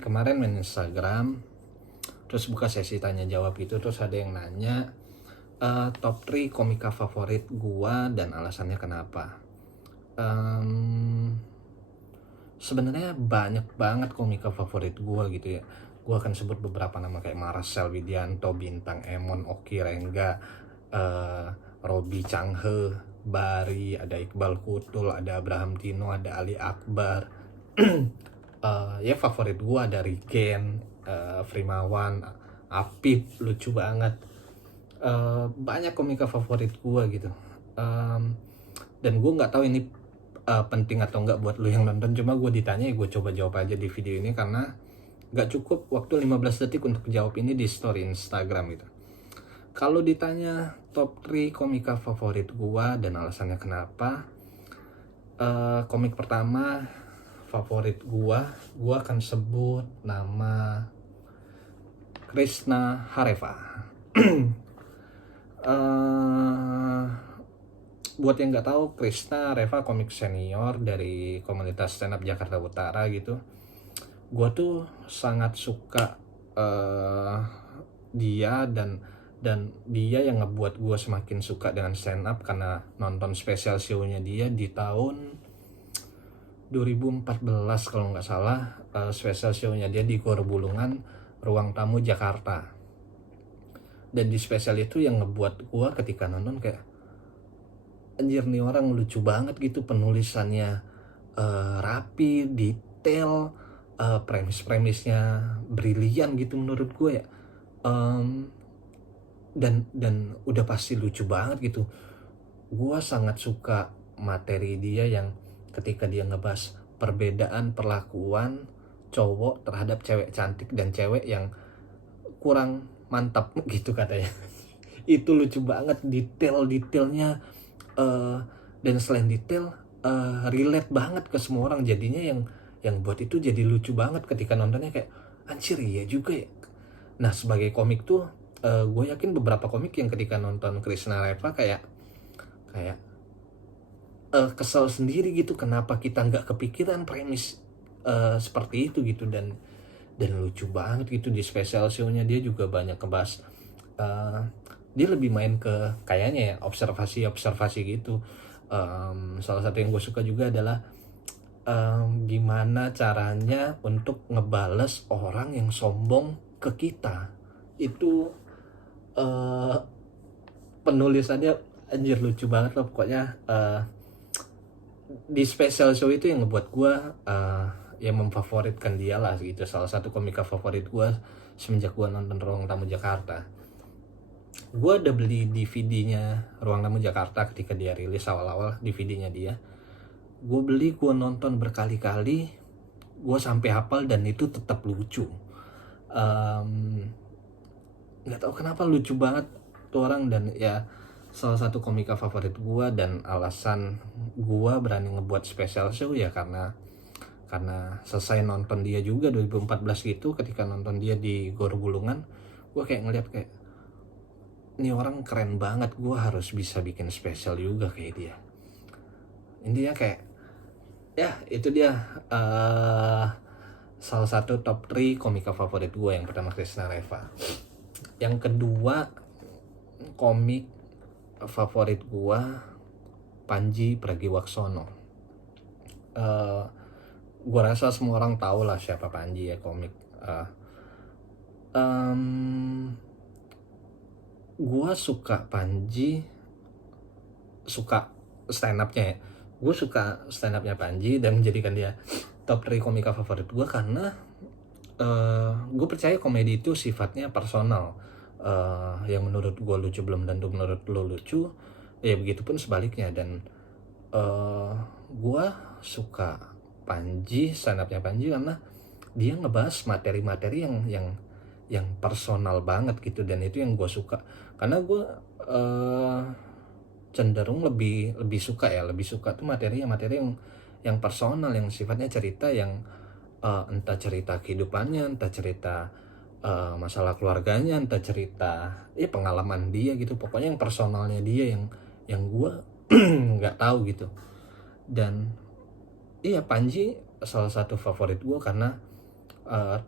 kemarin main Instagram, terus buka sesi tanya jawab itu, terus ada yang nanya top 3 komika favorit gua dan alasannya kenapa. Sebenarnya banyak banget komika favorit gua gitu ya. Gua akan sebut beberapa nama kayak Marcel Widianto, Bintang Emon, Oki Rengga, Robi Changhe, Bari, ada Iqbal Kutul, ada Abraham Tino, ada Ali Akbar. Ya favorit gua ada Rigen, Frimawan, Apip, lucu banget. Banyak komika favorit gua gitu. Dan gue nggak tahu ini penting atau nggak buat lu yang nonton, cuma gue ditanya ya gue coba jawab aja di video ini karena nggak cukup waktu 15 detik untuk jawab ini di story Instagram gitu. Kalau ditanya top 3 komika favorit gue dan alasannya kenapa, komik pertama favorit gue akan sebut nama Krishna Hareva. Buat yang nggak tahu, Krishna Reva komik senior dari komunitas stand up Jakarta Utara gitu. Gue tuh sangat suka dia dan dia yang ngebuat gue semakin suka dengan stand up karena nonton special show-nya dia di tahun 2014 kalau nggak salah. Special show-nya dia di Gor Bulungan, Ruang Tamu Jakarta. Dan di special itu yang ngebuat gue ketika nonton kayak, anjir nih orang lucu banget gitu, penulisannya rapi, detail, premis-premisnya brilian gitu menurut gue ya. Dan udah pasti lucu banget gitu. Gue sangat suka materi dia yang ketika dia ngebahas perbedaan perlakuan cowok terhadap cewek cantik dan cewek yang kurang mantap gitu katanya. Itu lucu banget, detail-detailnya. Dan selain detail, relate banget ke semua orang, jadinya yang buat itu jadi lucu banget ketika nontonnya kayak anjir iya juga ya. Nah sebagai komik tuh gue yakin beberapa komik yang ketika nonton Krishna Reva kayak kesel sendiri gitu, kenapa kita nggak kepikiran premis seperti itu gitu. Dan lucu banget gitu. Di special show-nya dia juga banyak ngebahas, dia lebih main ke kayaknya ya observasi gitu. Salah satu yang gue suka juga adalah gimana caranya untuk ngebales orang yang sombong ke kita. Itu penulisannya anjir lucu banget loh pokoknya. Di special show itu yang ngebuat gue ya memfavoritkan dia lah gitu. Salah satu komika favorit gue semenjak gue nonton Ruang Tamu Jakarta. Gue udah beli DVD-nya Ruang Tamu Jakarta ketika dia rilis awal-awal. DVD-nya dia gue beli, gue nonton berkali-kali, gue sampai hafal dan itu tetap lucu. Nggak tahu kenapa lucu banget tuh orang. Dan ya salah satu komika favorit gue dan alasan gue berani ngebuat special show ya karena selesai nonton dia juga 2014 gitu. Ketika nonton dia di Gor Bulungan, gue kayak ngeliat kayak ini orang keren banget, gue harus bisa bikin special juga kayak dia. Intinya kayak ya itu dia salah satu top 3 komika favorit gue. Yang pertama Krishna Reva. Yang kedua komik favorit gue Panji Pragiwaksono. Gue rasa semua orang tahu lah siapa Panji ya, komik. Gue suka Panji, suka stand up-nya ya. Gue suka stand up-nya Panji dan menjadikan dia top 3 komika favorit gue karena gue percaya komedi itu sifatnya personal. Yang menurut gue lucu belum tentu menurut lo lucu, ya begitupun sebaliknya. Dan gue suka Panji, stand up-nya Panji karena dia ngebahas materi-materi yang personal banget gitu. Dan itu yang gue suka karena gue cenderung lebih suka tuh materi yang personal, yang sifatnya cerita yang entah cerita kehidupannya, entah cerita masalah keluarganya, entah cerita pengalaman dia gitu. Pokoknya yang personalnya dia yang gue nggak tahu gitu. Dan iya Panji salah satu favorit gue karena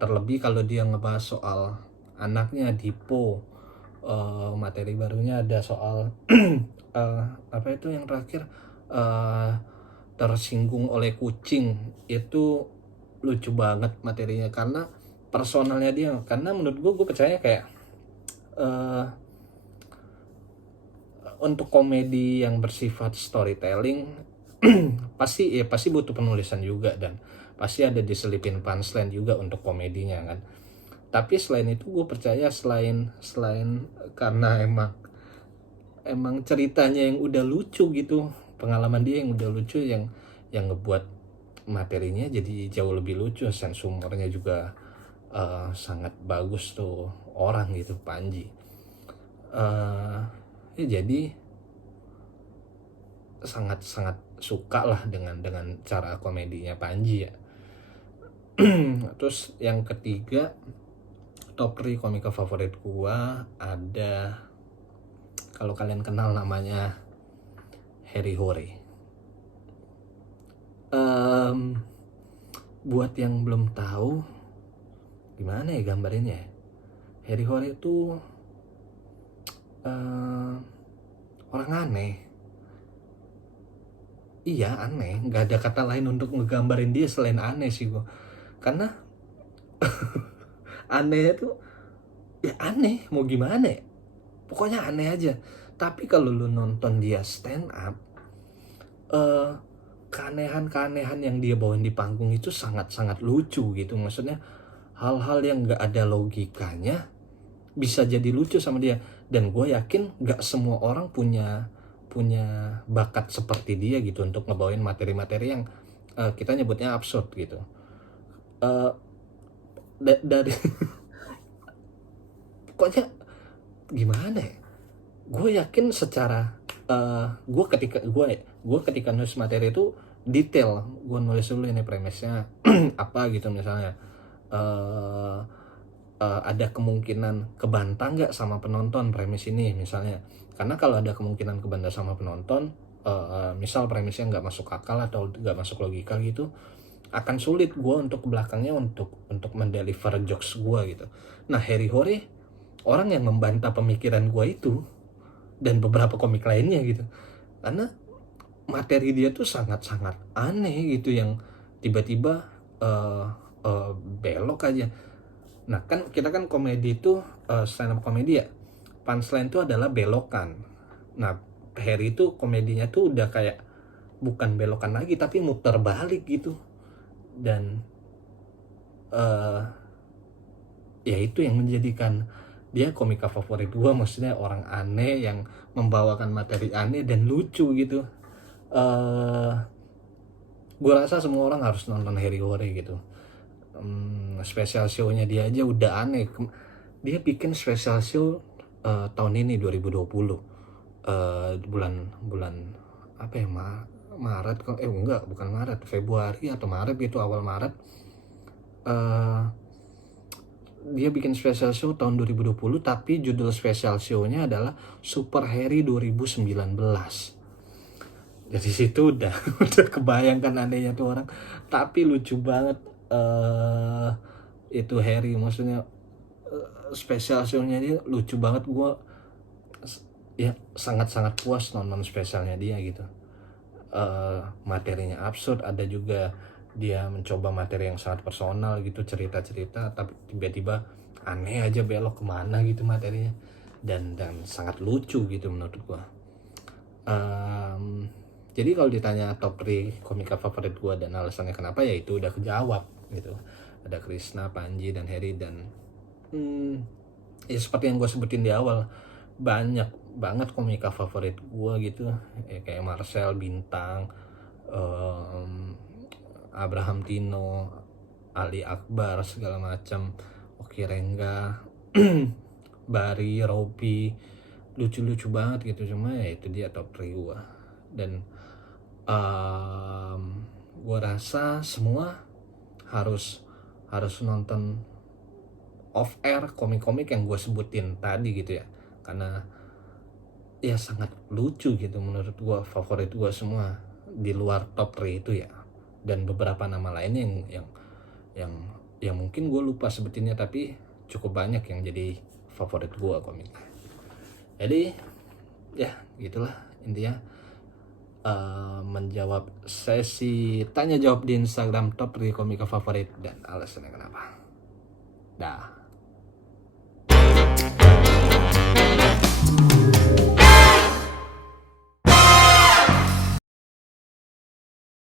Terlebih kalau dia ngebahas soal anaknya Dipo. Materi barunya ada soal apa itu yang terakhir, eh, tersinggung oleh kucing. Itu lucu banget materinya karena personalnya dia. Karena menurut gue percaya kayak eh, untuk komedi yang bersifat storytelling pasti butuh penulisan juga, dan pasti ada diselipin punchline juga untuk komedinya kan. Tapi selain itu gue percaya selain karena emang ceritanya yang udah lucu gitu, pengalaman dia yang udah lucu, yang ngebuat materinya jadi jauh lebih lucu. Sense humornya juga sangat bagus tuh orang gitu, Panji. Ya jadi sangat suka lah dengan cara komedinya Panji ya. Terus yang ketiga, top 3 komika favorit gua ada, kalau kalian kenal namanya Harry Hore. Buat yang belum tahu gimana ya gambarinnya, Harry Hore itu orang aneh. Iya aneh, nggak ada kata lain untuk ngegambarin dia selain aneh sih gua. Karena aneh itu ya aneh, mau gimana ya, pokoknya aneh aja. Tapi kalau lu nonton dia stand up, keanehan-keanehan yang dia bawain di panggung itu sangat-sangat lucu gitu. Maksudnya hal-hal yang nggak ada logikanya bisa jadi lucu sama dia. Dan gue yakin nggak semua orang punya bakat seperti dia gitu untuk ngebawain materi-materi yang kita nyebutnya absurd gitu. Dari pokoknya gimana ya, gue yakin secara gue ketika nulis materi itu detail. Gue nulis dulu ini premisnya apa gitu, misalnya ada kemungkinan kebantah nggak sama penonton premis ini misalnya. Karena kalau ada kemungkinan kebantah sama penonton, misal premisnya nggak masuk akal atau nggak masuk logika gitu, akan sulit gue untuk belakangnya untuk mendeliver jokes gue gitu. Nah Harry Hore orang yang membantah pemikiran gue itu dan beberapa komik lainnya gitu. Karena materi dia tuh sangat-sangat aneh gitu, yang tiba-tiba belok aja. Nah kan kita kan komedi itu stand up komedi ya, punchline itu adalah belokan. Nah Harry itu komedinya tuh udah kayak bukan belokan lagi tapi muter balik gitu. Dan ya itu yang menjadikan dia komika favorit gue. Maksudnya orang aneh yang membawakan materi aneh dan lucu gitu. Gue rasa semua orang harus nonton Harry Hore gitu. Special show-nya dia aja udah aneh. Dia bikin special show tahun ini 2020, bulan apa ya, Maret enggak, bukan Maret, Februari atau Maret gitu, awal Maret. Dia bikin special show tahun 2020 tapi judul special show-nya adalah Super Harry 2019. Dari situ udah kebayangkan anehnya tuh orang. Tapi lucu banget itu Harry. Maksudnya special show-nya dia lucu banget. Gue ya sangat-sangat puas nonton spesialnya dia gitu. Materinya absurd, ada juga dia mencoba materi yang sangat personal gitu, cerita-cerita, tapi tiba-tiba aneh aja belok kemana gitu materinya, dan sangat lucu gitu menurut gua. Jadi kalau ditanya top 3 komika favorit gua dan alasannya kenapa, ya itu udah kejawab gitu. Ada Krishna, Panji, dan Harry. Dan ya seperti yang gue sebutin di awal, banyak banget komika favorit gue gitu ya, kayak Marcel, Bintang, Abraham Tino, Ali Akbar segala macam, Oki Rengga, Bari, Robi, lucu-lucu banget gitu. Cuma ya itu dia top 3 gue. Dan gue rasa semua harus nonton off air komik-komik yang gue sebutin tadi gitu ya, karena ya sangat lucu gitu menurut gue, favorit gue semua di luar top 3 itu ya. Dan beberapa nama lainnya yang Ya mungkin gue lupa sebutinnya, tapi cukup banyak yang jadi favorit gue komiknya. Jadi ya gitulah intinya, menjawab sesi tanya jawab di Instagram top 3 komika favorit dan alasannya kenapa. Dah.